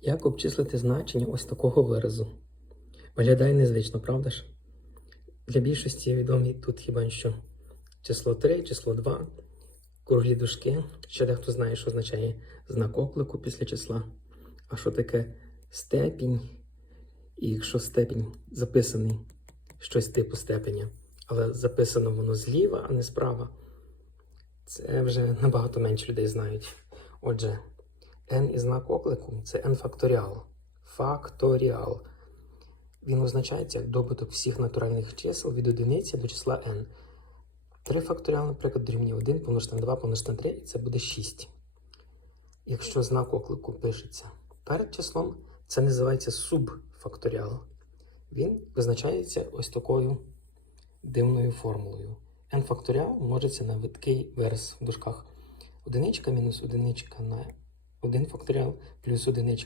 Як обчислити значення ось такого виразу? Виглядає незвично, правда ж? Для більшості відомі тут хіба що число 3, число 2, круглі дужки. Ще дехто знає, що означає знак оклику після числа. А що таке степінь? І якщо степінь записаний щось типу степеня, але записано воно зліва, а не справа, це вже набагато менше людей знають. Отже, n і знак оклику це n факторіал. Факторіал. Він означається як добуток всіх натуральних чисел від одиниці до числа n. 3 факторіал, наприклад, дорівнює 1 помножити на 2 помножити на 3, і це буде 6. Якщо знак оклику пишеться перед числом, це називається субфакторіал. Він визначається ось такою дивною формулою. n факторіал множиться на видкий вираз в дужках. Одиничка мінус одиничка на 1 факторіал плюс одиничка